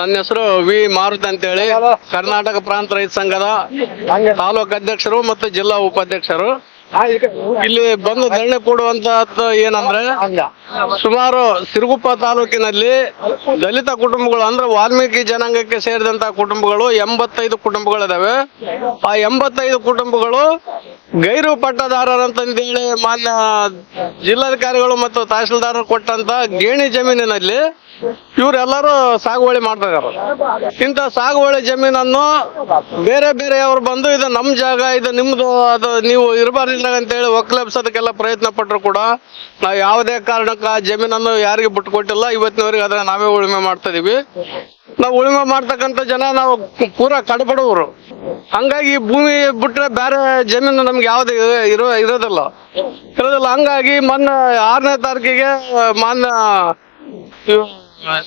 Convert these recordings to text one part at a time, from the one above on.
ನನ್ನ ಹೆಸರು ವಿ ಮಾರುತಿ ಅಂತೇಳಿ, ಕರ್ನಾಟಕ ಪ್ರಾಂತ ರೈತ ಸಂಘದ ತಾಲೂಕು ಅಧ್ಯಕ್ಷರು ಮತ್ತು ಜಿಲ್ಲಾ ಉಪಾಧ್ಯಕ್ಷರು. ಇಲ್ಲಿ ಬಂದು ಧರಣಿ ಕೊಡುವಂತಹದ್ದು ಏನಂದ್ರೆ, ಸುಮಾರು ಸಿರುಗುಪ್ಪ ತಾಲೂಕಿನಲ್ಲಿ ದಲಿತ ಕುಟುಂಬಗಳು ಅಂದ್ರೆ ವಾಲ್ಮೀಕಿ ಜನಾಂಗಕ್ಕೆ ಸೇರಿದಂತಹ ಕುಟುಂಬಗಳು 85 ಕುಟುಂಬಗಳಿದಾವೆ. ಆ 85 ಕುಟುಂಬಗಳು ಗೈರು ಪಟ್ಟದಾರರಂತಂದೇಳಿ ಮಾನ್ಯ ಜಿಲ್ಲಾಧಿಕಾರಿಗಳು ಮತ್ತು ತಹಶೀಲ್ದಾರ್ ಕೊಟ್ಟಂತ ಗೇಣಿ ಜಮೀನಿನಲ್ಲಿ ಇವರೆಲ್ಲರೂ ಸಾಗುವಳಿ ಮಾಡ್ತಾ ಇದಾರೆ. ಇಂಥ ಸಾಗುವಳಿ ಜಮೀನನ್ನು ಬೇರೆ ಬೇರೆಯವರು ಬಂದು ಇದು ನಮ್ ಜಾಗ, ಇದು ನಿಮ್ದು, ಅದು ನೀವು ಇರಬಾರ್ದಿಲ್ಲ ಅಂತೇಳಿ ಒಕ್ಕಲೆಬ್ಸೋದಕ್ಕೆಲ್ಲ ಪ್ರಯತ್ನ ಪಟ್ಟರು ಕೂಡ ನಾವು ಯಾವುದೇ ಕಾರಣಕ್ಕೆ ಆ ಜಮೀನನ್ನು ಯಾರಿಗೆ ಬಿಟ್ಟುಕೊಟ್ಟಿಲ್ಲ. ಇವತ್ತಿನವರೆಗೆ ಅದನ್ನ ನಾವೇ ಉಳುಮೆ ಮಾಡ್ತಾ ಇದೀವಿ. ನಾವು ಉಳುಮೆ ಮಾಡ್ತಕ್ಕಂಥ ಜನ ನಾವು ಪೂರಾ ಕಡಬಡವರು. ಹಂಗಾಗಿ ಭೂಮಿ ಬಿಟ್ರೆ ಬೇರೆ ಜಮೀನು ನಮ್ಗೆ ಯಾವ್ದು ಇರೋದಿಲ್ಲ. ಹಂಗಾಗಿ ಮೊನ್ನೆ 6ನೇ ತಾರೀಕಿಗೆ ಮಾನ್ಯ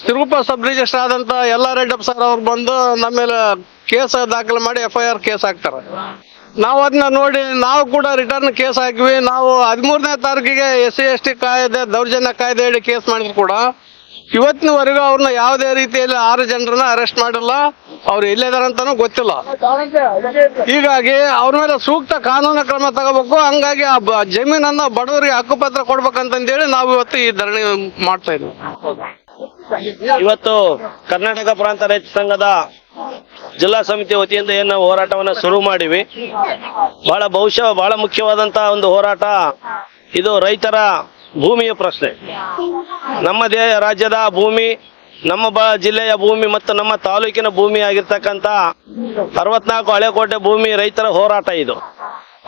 ಸಿರುಗುಪ್ಪ ಸಬ್ ರಿಜಿಸ್ಟರ್ ಆದಂತ ಎಲ್ಲ ರೆಡ್ಡಪ್ಪ ಸರ್ ಅವ್ರು ಬಂದು ನಮ್ಮ ಮೇಲೆ ಕೇಸ್ ದಾಖಲೆ ಮಾಡಿ FIR ಕೇಸ್ ಹಾಕ್ತಾರೆ. ನಾವು ಅದನ್ನ ನೋಡಿ ನಾವು ಕೂಡ ರಿಟರ್ನ್ ಕೇಸ್ ಹಾಕಿವಿ. ನಾವು 13ನೇ ತಾರೀಕಿಗೆ SC ST ಕಾಯ್ದೆ ದೌರ್ಜನ್ಯ ಕಾಯ್ದೆ ಹೇಳಿ ಕೇಸ್ ಮಾಡಿದ್ರು ಕೂಡ ಇವತ್ತಿನವರೆಗೂ ಅವ್ರನ್ನ ಯಾವುದೇ ರೀತಿಯಲ್ಲಿ 6 ಜನರನ್ನ ಅರೆಸ್ಟ್ ಮಾಡಿಲ್ಲ. ಅವ್ರು ಎಲ್ಲಿದಾರಂತಾನೂ ಗೊತ್ತಿಲ್ಲ. ಹೀಗಾಗಿ ಅವ್ರ ಮೇಲೆ ಸೂಕ್ತ ಕಾನೂನು ಕ್ರಮ ತಗೋಬೇಕು. ಹಂಗಾಗಿ ಆ ಜಮೀನನ್ನ ಬಡವರಿಗೆ ಹಕ್ಕುಪತ್ರ ಕೊಡ್ಬೇಕಂತಂದೇಳಿ ನಾವು ಇವತ್ತು ಈ ಧರಣಿ ಮಾಡ್ತಾ ಇದ್ವಿ. ಇವತ್ತು ಕರ್ನಾಟಕ ಪ್ರಾಂತ ರೈತ ಸಂಘದ ಜಿಲ್ಲಾ ಸಮಿತಿ ವತಿಯಿಂದ ಏನು ಹೋರಾಟವನ್ನ ಶುರು ಮಾಡಿವಿ. ಬಹಳ ಮುಖ್ಯವಾದಂತಹ ಒಂದು ಹೋರಾಟ ಇದು. ರೈತರ ಭೂಮಿಯ ಪ್ರಶ್ನೆ, ನಮ್ಮ ರಾಜ್ಯದ ಭೂಮಿ, ನಮ್ಮ ಜಿಲ್ಲೆಯ ಭೂಮಿ ಮತ್ತು ನಮ್ಮ ತಾಲೂಕಿನ ಭೂಮಿ ಆಗಿರ್ತಕ್ಕಂಥ 64 ಹಳೆಕೋಟೆ ಭೂಮಿ ರೈತರ ಹೋರಾಟ ಇದು.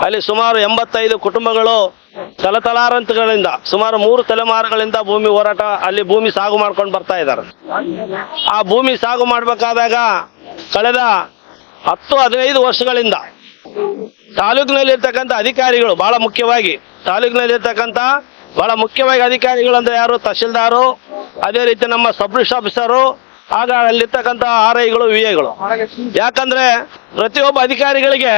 ಅಲ್ಲಿ ಸುಮಾರು 85 ಕುಟುಂಬಗಳು ತಲತಲಾಂತರಗಳಿಂದ ಸುಮಾರು 3 ತಲೆಮಾರುಗಳಿಂದ ಭೂಮಿ ಹೋರಾಟ, ಅಲ್ಲಿ ಭೂಮಿ ಸಾಗು ಮಾಡ್ಕೊಂಡು ಬರ್ತಾ ಇದ್ದಾರೆ. ಆ ಭೂಮಿ ಸಾಗು ಮಾಡ್ಬೇಕಾದಾಗ ಕಳೆದ 10-15 ವರ್ಷಗಳಿಂದ ತಾಲೂಕಿನಲ್ಲಿರ್ತಕ್ಕಂಥ ಅಧಿಕಾರಿಗಳು, ಬಹಳ ಮುಖ್ಯವಾಗಿ ಅಧಿಕಾರಿಗಳು ಅಂದ್ರೆ ಯಾರು, ತಹಶೀಲ್ದಾರು, ಅದೇ ರೀತಿ ನಮ್ಮ ಸಬ್ ರಿಜಿಸ್ಟರ್ ಆಫೀಸರು, ಆಗ ಅಲ್ಲಿರ್ತಕ್ಕಂಥ RIಗಳು VAಗಳು. ಯಾಕಂದ್ರೆ ಪ್ರತಿಯೊಬ್ಬ ಅಧಿಕಾರಿಗಳಿಗೆ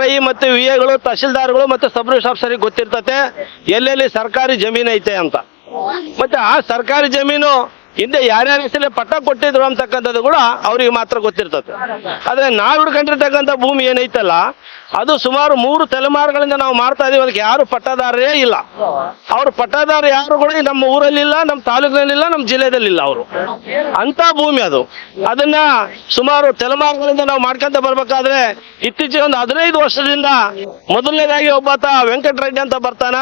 RI ಮತ್ತು VAಗಳು, ತಹಶೀಲ್ದಾರ್ಗಳು ಮತ್ತು ಸಬ್ ರಿಜಿಸ್ಟರ್ ಆಫೀಸರ್ಗೆ ಗೊತ್ತಿರ್ತತೆ ಎಲ್ಲೆಲ್ಲಿ ಸರ್ಕಾರಿ ಜಮೀನು ಐತೆ ಅಂತ. ಮತ್ತೆ ಆ ಸರ್ಕಾರಿ ಜಮೀನು ಹಿಂದೆ ಯಾರ್ಯಾರ ಹೆಸರಲ್ಲಿ ಪಟ್ಟ ಕೊಟ್ಟಿದ್ರು ಅಂತಕ್ಕಂಥದ್ದು ಕೂಡ ಅವ್ರಿಗೆ ಮಾತ್ರ ಗೊತ್ತಿರ್ತದೆ. ಆದ್ರೆ ನಾವು ಹಿಡ್ಕೊಂಡಿರ್ತಕ್ಕಂಥ ಭೂಮಿ ಏನೈತಲ್ಲ, ಅದು ಸುಮಾರು 3 ತಲೆಮಾರುಗಳಿಂದ ನಾವು ಮಾಡ್ತಾ ಇದೀವಿ. ಅದಕ್ಕೆ ಯಾರು ಪಟ್ಟದಾರರೇ ಇಲ್ಲ. ಅವ್ರ ಪಟ್ಟದಾರ ಯಾರು ಕೂಡ ನಮ್ಮ ಊರಲ್ಲಿಲ್ಲ, ನಮ್ಮ ತಾಲೂಕಿನಲ್ಲಿಲ್ಲ, ನಮ್ಮ ಜಿಲ್ಲೆಯಲ್ಲಿಲ್ಲ. ಅವರು ಅಂತ ಭೂಮಿ ಅದು. ಅದನ್ನ ಸುಮಾರು ತಲೆಮಾರುಗಳಿಂದ ನಾವು ಮಾಡ್ಕೊಂತ ಬರ್ಬೇಕಾದ್ರೆ ಇತ್ತೀಚೆಗೆ ಒಂದು 15 ವರ್ಷದಿಂದ ಮೊದಲನೇದಾಗಿ ಒಬ್ಬಾತ ವೆಂಕಟರೆಡ್ಡಿ ಅಂತ ಬರ್ತಾನ.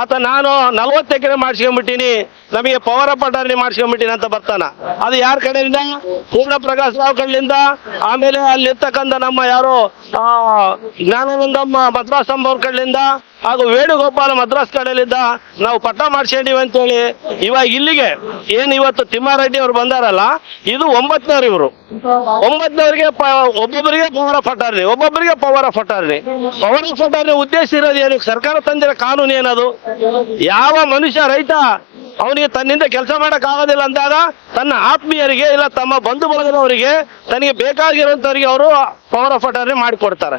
ಆತ ನಾನು 40 ಎಕರೆ ಮಾಡಿಸ್ಕೊಂಡ್ಬಿಟ್ಟಿನಿ, ನಮಗೆ ಪವರ್ ಆಫ್ ಅಟಾರ್ನಿ ಮಾಡಿಸ್ಕೊಂಡ್ಬಿಟ್ಟಿನಿ ಅಂತ ಬರ್ತಾನ. ಅದು ಯಾರ ಕಡೆಯಿಂದ? ಪೂರ್ಣ ಪ್ರಕಾಶ್ ರಾವ್ ಕಡೆಯಿಂದ. ಆಮೇಲೆ ಅಲ್ಲಿರ್ತಕ್ಕಂಥ ನಮ್ಮ ಯಾರು ಜ್ಞಾನಾನಂದಮ್ಮ ಮದ್ರಾಸ್ ಅವ್ರ ಕಡೆಯಿಂದ, ಹಾಗೂ ವೇಣುಗೋಪಾಲ ಮದ್ರಾಸ್ ಕಡೆಯಿಂದ ನಾವು ಪಟ್ಟ ಮಾಡಿಸ್ಕೊಂಡಿವಿ ಅಂತೇಳಿ ಇವಾಗ ಇಲ್ಲಿಗೆ ಏನ್ ಇವತ್ತು ತಿಮ್ಮಾರೆಡ್ಡಿ ಅವ್ರು ಬಂದಾರಲ್ಲ, ಇದು 9ನವರು. ಇವರು 9ನವರಿಗೆ ಒಬ್ಬೊಬ್ಬರಿಗೆ ಪವರ್ ಆಫ್ ಅಟಾರ್ನಿ, ಒಬ್ಬೊಬ್ಬರಿಗೆ power of attorney. Power of attorney ಉದ್ದೇಶ ಇರೋದು ಏನು? ಸರ್ಕಾರ ತಂದಿರೋ ಕಾನೂನು ಏನದು? ಯಾವ ಮನುಷ್ಯ ರೈತ ಅವನಿಗೆ ತನ್ನಿಂದ ಕೆಲಸ ಮಾಡಕ್ ಆಗೋದಿಲ್ಲ ಅಂದಾಗ ತನ್ನ ಆತ್ಮೀಯರಿಗೆ ಇಲ್ಲ ತಮ್ಮ ಬಂಧು ಬಳಗದವರಿಗೆ ತನಗೆ ಬೇಕಾಗಿರುವಂತವರಿಗೆ ಅವರು ಪವರ್ ಆಫ್ ಅಟಾರ್ನಿ ಮಾಡಿಕೊಡ್ತಾರೆ.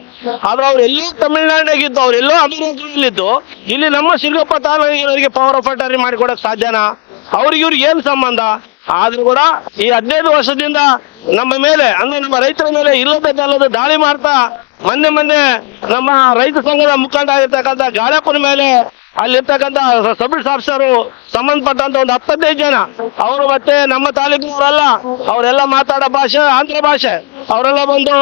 ಆದ್ರೆ ಅವ್ರೆಲ್ಲೋ ತಮಿಳುನಾಡಿನಾಗಿದ್ದು, ಅವರೆಲ್ಲೋ ಅಮೆರಿಕದಲ್ಲಿದ್ದು, ಇಲ್ಲಿ ನಮ್ಮ ಸಿರುಗುಪ್ಪ ತಾಲೂಕಿನವರಿಗೆ ಪವರ್ ಆಫ್ ಅಟಾರ್ನಿ ಮಾಡಿಕೊಡಕ್ ಸಾಧ್ಯನಾ? ಇವ್ರಿಗೆ ಏನ್ ಸಂಬಂಧ? ಆದ್ರೂ ಕೂಡ ಈ 15 ವರ್ಷದಿಂದ ನಮ್ಮ ಮೇಲೆ ಅಂದ್ರೆ ನಮ್ಮ ರೈತರ ಮೇಲೆ ಇಲ್ಲದಲ್ಲದ ದಾಳಿ ಮಾಡ್ತಾ ಮೊನ್ನೆ ನಮ್ಮ ರೈತ ಸಂಘದ ಮುಖಂಡ ಆಗಿರ್ತಕ್ಕಂಥ ಗಾಳಪ್ಪನ ಮೇಲೆ ಅಲ್ಲಿರ್ತಕ್ಕಂಥ ಸಬ್ ರಿಜಿಸ್ಟರ್ ಆಫೀಸರು ಸಂಬಂಧಪಟ್ಟಂತ ಒಂದು 15 ಜನ ಅವರು, ಮತ್ತೆ ನಮ್ಮ ತಾಲೂಕಿನವರಲ್ಲ, ಅವರೆಲ್ಲ ಮಾತಾಡೋ ಭಾಷೆ ಆಂಧ್ರ ಭಾಷೆ, ಅವರೆಲ್ಲ ಬಂದು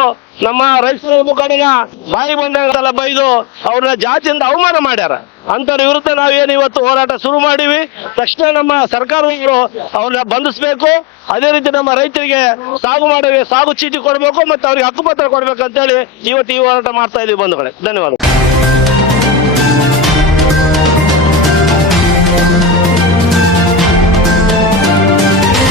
ನಮ್ಮ ರೈತರ ಮುಖಂಡನ ಬಾಯಿ ಬಂದಂಗೆಲ್ಲ ಬೈದು ಅವ್ರನ್ನ ಜಾತಿಯಿಂದ ಅವಮಾನ ಮಾಡ್ಯಾರ. ಅಂತರ ವಿರುದ್ಧ ನಾವೇನು ಇವತ್ತು ಹೋರಾಟ ಶುರು ಮಾಡಿವಿ. ತಕ್ಷಣ ನಮ್ಮ ಸರ್ಕಾರದವರು ಅವ್ರನ್ನ ಬಂಧಿಸಬೇಕು. ಅದೇ ರೀತಿ ನಮ್ಮ ರೈತರಿಗೆ ಸಾಗು ಚೀಟಿ ಕೊಡಬೇಕು ಮತ್ತೆ ಅವ್ರಿಗೆ ಹಕ್ಕುಪತ್ರ ಕೊಡ್ಬೇಕಂತೇಳಿ ಇವತ್ತು ಈ ಹೋರಾಟ ಮಾಡ್ತಾ ಇದೀವಿ ಬಂಧುಗಳೇ. ಧನ್ಯವಾದ.